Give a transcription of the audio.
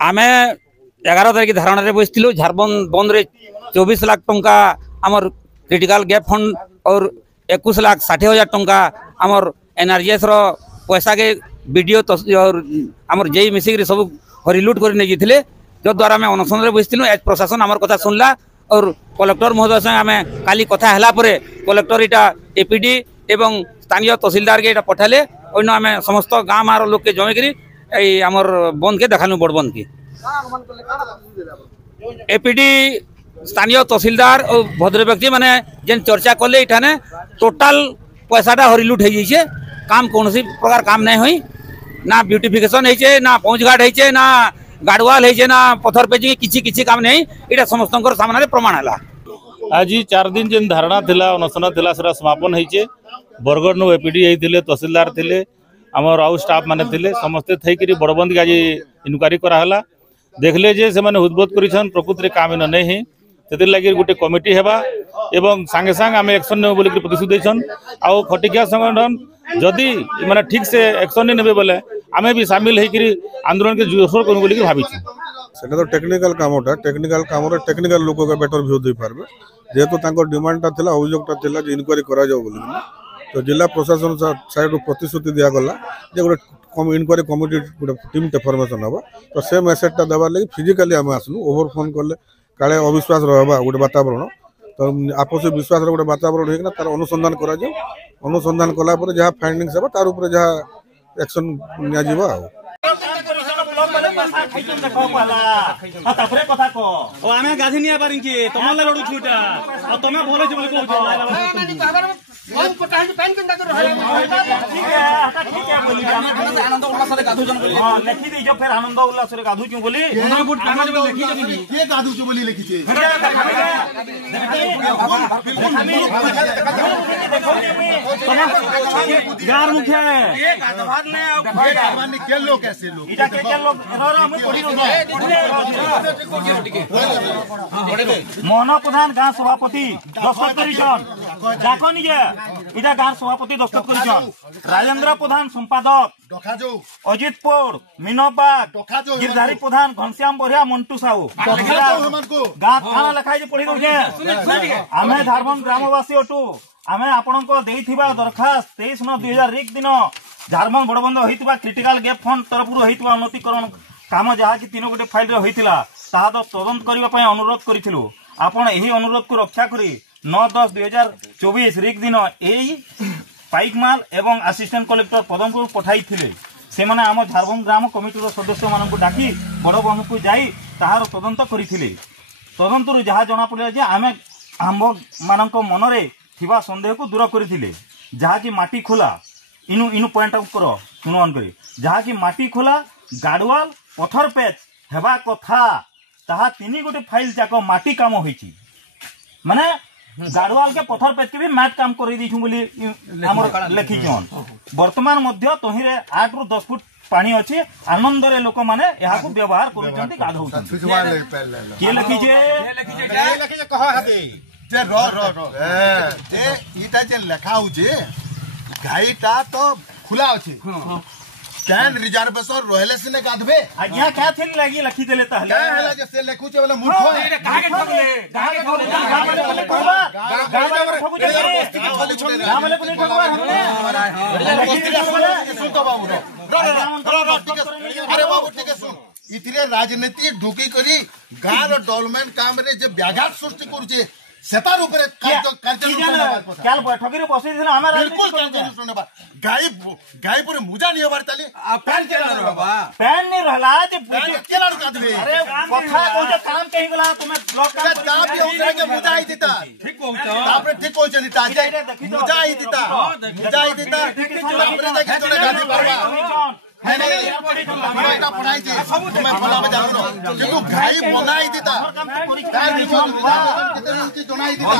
आम 11 तारिख धारणा बसलु झारबंद बंद रे 24 लाख टंका आमर क्रिटिकल गैप फंड और 21 लाख 60,000 टंका आमर एनआरजीएस रो पैसा के वीडियो और आमर जेई मिसिक सब हरिलुट कर नहीं जाते जो द्वारा आम अनशन बसलु एज प्रशासन आमर कथा सुनला और कलेक्टर महोदय संगे आम काली कथा है कलेक्टर यहाँ एपीडी एवं स्थानीय तहसिलदार के पठाले अन्न आम समस्त गाँ मार लोग के जमेकरी आमर बंद के देखालु बड़ बंद की एपीडी स्थानीय तहसिलदार और भद्र व्यक्ति माने जेन चर्चा कले इठाने टोटाल पैसाटा हरिलुट हो जाइए काम कौन प्रकार काम नहीं हुई ना ब्यूटिफिकेशन होइछे ना पहुँचघाट होइछे ना गाड़वाल होइछे ना पत्थर पेजी किछि किछि काम नहीं इटा समस्त सामने प्रमाण है। आज 4 दिन जेन धारणा थिला अनशन थिला सेरा समापन होइछे बरगढ़ नु एपीडी होइथिले तहसिलदार थिले आमर आउ स्टाफ माने थिले समस्ते थैकरी बड़बंद के आज इनक्वारी कराला देखले जे से माने उद्बोध करिछन प्रकृति रे काम न नहीं से लगे गोटे कमिटी हेबा एवं सांगे सांग आम एक्शन ने बोल प्रतिश्रुति देछन आउ खटिकिया संगठन जदि माने ठीक से एक्शन नहीं नेबे बोले आमे भी शामिल होकर आंदोलन के जोरसोर करूँ बोल भावी सेटा तो टेक्निकल कामटा टेक्निकल काम टेक्निकल लोक के बेटर व्यू दे पारबे जेहेतु डिमांडटा थिला अभियोगटा थिला जे इनक्वारी करा जाओ बोली तो जिला प्रशासन साइड प्रतिश्रुति दिया गला जे गोटे इनक्वारी कमिटी गोटे टीम टे फॉर्मेशन हबा तो से मेसेजटा देवार लगी फिजिकली आम आसलु ओवर फोन कले काले अविश्वास रहा गोटे वातावरण तो आपस विश्वास गोटे वातावरण होना तार अनुसंधान करा जाओ अनुसंधान कला जहाँ फाइंडिंग्स हे तार ऊपर जहाँ एक्शन निया गाधी नहीं पारी तुम लड़ू छुटा तुम बोले आनंद उल्लास लिखी दीज फिर आनंद उल्लास गाधुचु बोली गार मुखिया मोहन प्रधान गाँ सभापति दस्तखत कर इटा गाँव सभापति दस्तखत कर राजेंद्र प्रधान संपादक अजित पौड़ मीनो बाग गिरधारी प्रधान घनश्याम बरिया मंटू साहू गाँ थाना लिखाई पढ़ी दे आम झारबंद ग्रामवासी अटू आम आपण दरखास्त 23/9/2001 दिन झारबंद बड़बंद होता क्रिटिकल गैप फंड तरफ उन्नतीकरण काम जहाँ की 3 गोटे फाइल होता तदंत करने अनुरोध करूँ आपण यही अनुरोध को रक्षा करी 9/10/2024 रिक दिन यही पाइकमाल एवं असिस्टेंट कलेक्टर पदम पठाई से माने आम झारबंद ग्राम कमिटी सदस्य मान डाकी बड़ बंधु को जाई ताहार तदंत करथिले तदंतर जहाँ जना पड़ा जे आमे आम मान मनरे थिबा संदेह को दूर करथिले जहाँ की माटी खोला इनु इनु पॉइंट आउट करो सुनवान करी जहाँ की माटी खोला गाड़वाल पत्थर पेच हेबा कथा ताहा 3 गोटे फाइल जाक माटी काम होईची माने गाड़वाल के पत्थर पेच के भी मैट काम कर बोली लिखी वर्तमान मध्य तहिरे 8 ରୁ 10 फुट पानी अच्छी आनंद रे लोक माने यहाँ को व्यवहार कर गाधौ किए लिखी गाईटा तो खुला अच्छी कैन रिजर्वेशन रहले सिने गाधबे आज्ञा क्या थिन लगी लखी देले ताहले क्या हला जे से लेखु छे वाला मूर्ख काहे ठगले गाम वाले ठगवा गाम वाले को ठगवा हमने सुन तो बाबू अरे बाबू ठीक है सुन इतरे राजनीति ढुकी करी गां रो डेवलपमेंट काम रे जे व्याघात सृष्टि करूचे सेतार ऊपर ठगी बसई बिल्कुल गाई पूरे मुजा नहीं होबार ताली पैन नहीं रहला जे केला गाधबे अरे कथा को जे काम कहि गला तुम्हें ब्लॉक काम भी ओकरा के मुजा ही देता ठीक हो तापरे ठीक हो चली ताजे मुजा ही देता तापरे देखे तोरे गाधी पावा पढ़ाई थी मैं बोला में जाऊँ किंतु गाई बनाई देता गाई जनाई देता